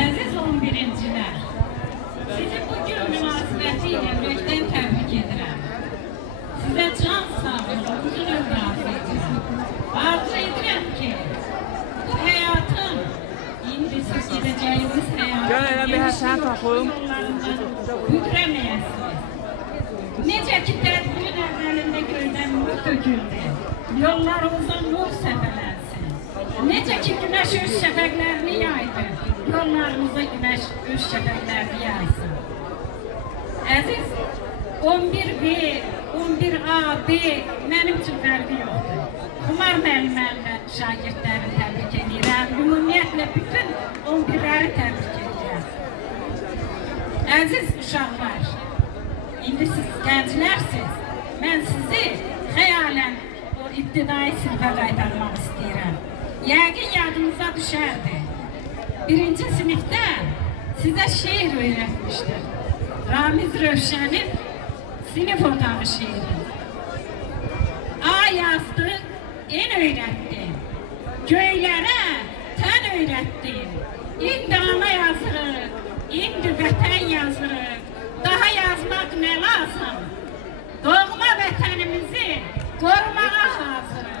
Aziz 11'ciler, sizi bugün münasibətilə ürəkdən təbrik edirəm. Sizə can sağlığı, uzun ömür arzu edirəm. Arzu edirəm ki, bu həyatın, indi siz gedəcəyiniz həyatın yollarından büdrəməyəsiniz. Necə ki, tədbirin əvvəlində göydən nur töküldü, yollarımıza nur səpələnsin. Necə ki, günəş öz şəfəqlərini yaydı, yollarımıza günəş öz şəfəqlərini yaysın. Əziz, 11B, 11A, B mənim üçün fərqi yoxdur. Xumar müəllimə şagirdləri təbrik edirəm, ümumiyyətlə bütün 11'ləri təbrik edirəm. Əziz uşaqlar, indi siz gənclərsiniz, mən sizi xəyalən o ibtidai sinifə qaytarmaq istəyirəm. Yəqin yadınıza düşərdi. 1-ci sinifdə sizə şeir öyrətmişdim. Ramiz Rövşənin sinif otağı şeiri. A yazdı, en öyrətdim. Göylərə tən öyrətdim. İndi ana yazırıq, indi vətən yazırıq. Daha yazmaq nə lazım? Doğma vətənimizi qorumağa hazırıq.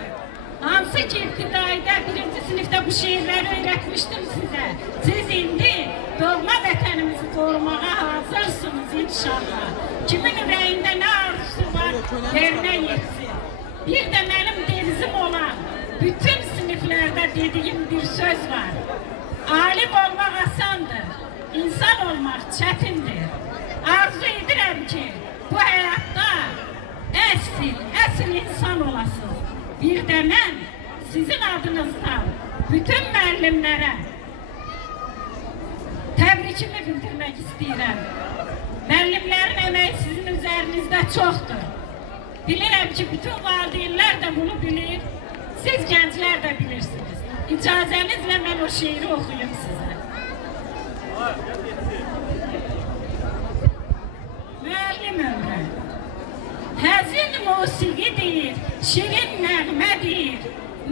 Hansı ki, ibtidaide 1-ci sinifdə bu şeirləri öyrətmişdim sizə. Siz indi doğma vətənimizi qorumağa hazırsınız inşallah. Kimin ürəyində nə arzusu var, yerinə yetsin. Bir də mənim devizim olan bütün siniflərdə dediyim bir söz var. Alim olmaq asandır, insan olmaq çətindir. Arzu edirəm ki, bu həyatda əsl insan olasınız. Bir də mən sizin adınızdan bütün müəllimlərə təbrikimi bildirmək istəyirəm. Müəllimlərin əməyi sizin üzərinizdə çoxdur. Bilirəm ki, bütün valideynlər də bunu bilir, siz gənclər də bilirsiniz. İcazənizlə mən o şeiri oxuyum sizə. Müəllim ömrü. Həzin musiqidir, şirin nəğmədir.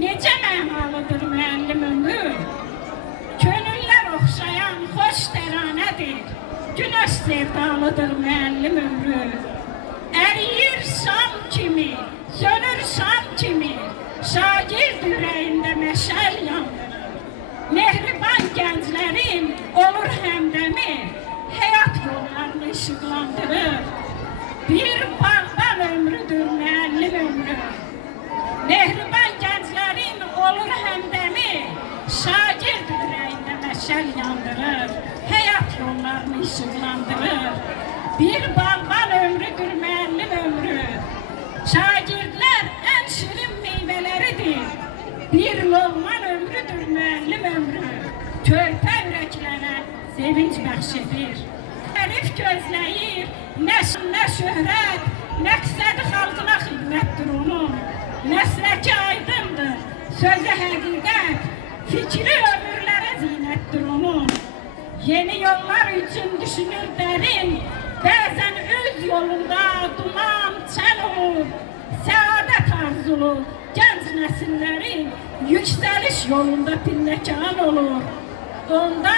Necə mənalıdır müəllim ömrü? Könüllər oxşayan xoş təranədir. Günəş sevdalıdır müəllim ömrü. Əriyir şam kimi, sönür şam kimi. Şagird ürəyində məşəl yandırır. Mehriban gənclərin olur həmdəmi. Həyat yollarını işıqlandırır. Bir bağban ömrüdür müəllim ömrü. Mehriban gənclərin olur həmdəmi. Şagird ürəyində məşəl yandırır. Həyat yollarını işıqlandırır. Bir bağban ömrüdür müəllim ömrü. Şagirdlər ən şirin meyvələridir. Bir loğman ömrüdür müəllim ömrü. Körpə ürəklərə sevinç bəxş edir. Hərif gözləyir, nə şöhrət, məqsədi xalqına xidmətdir onun. Məsləki aydındır, sözü həqiqət, fikri ömürlərə zinətdir onun. Yeni yollar üçün düşünür dərin, bəzən öz yolunda duman çəl olur. Səadət arzulu gənc nəsillərin yüksəliş yolunda pilləkan olur. Onda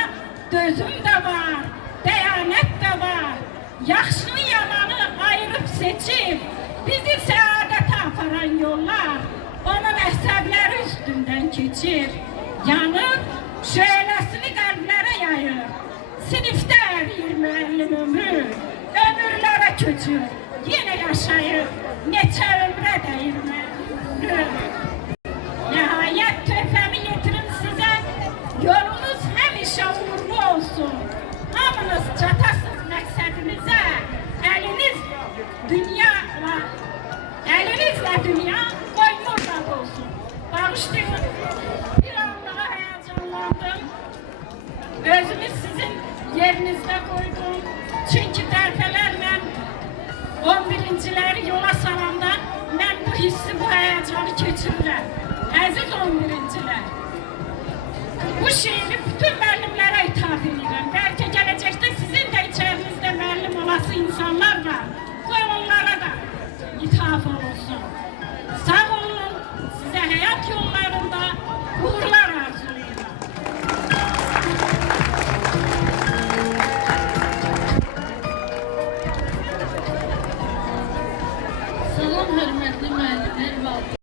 dözüm də var, dəyanət də var. Yaxşını yamanı ayırıb seçib, bizi səadətə aparan yollar onun əsəbləri üstündən keçir. Yanır, şöləsini qəlblərə yayır. Sinifdə əriyir müəllim ömrü, ömürlərə köçür, yenə yaşayır, neçə ömrə dəyir müəllim ömrü. Nəhayət töhfəmi yetirim sizə, yolunuz həmişə uğurlu olsun. Hamınız çatasınız məqsədinizə, əlinizlə dünya qoynunuzda olsun. Bağışlayın, bir anlığa həyəcanlandım. Özümü sizin yerinizdə qoydum. Çünki dəfələrlə 11'ciləri yola salanda mən bu hissi, bu həyəcanı keçirirəm. Əziz 11'cilər, bu şeiri bütün müəllimlərə ithaf edirəm. Bəlkə gələcəkdə sizin də içərinizdə müəllim olası insanlar var. Qoy onlara da ithaf olsun. Sağ olun, sizə həyat yollarında uğurlar arzulayıram. hörmətli müəllimlər və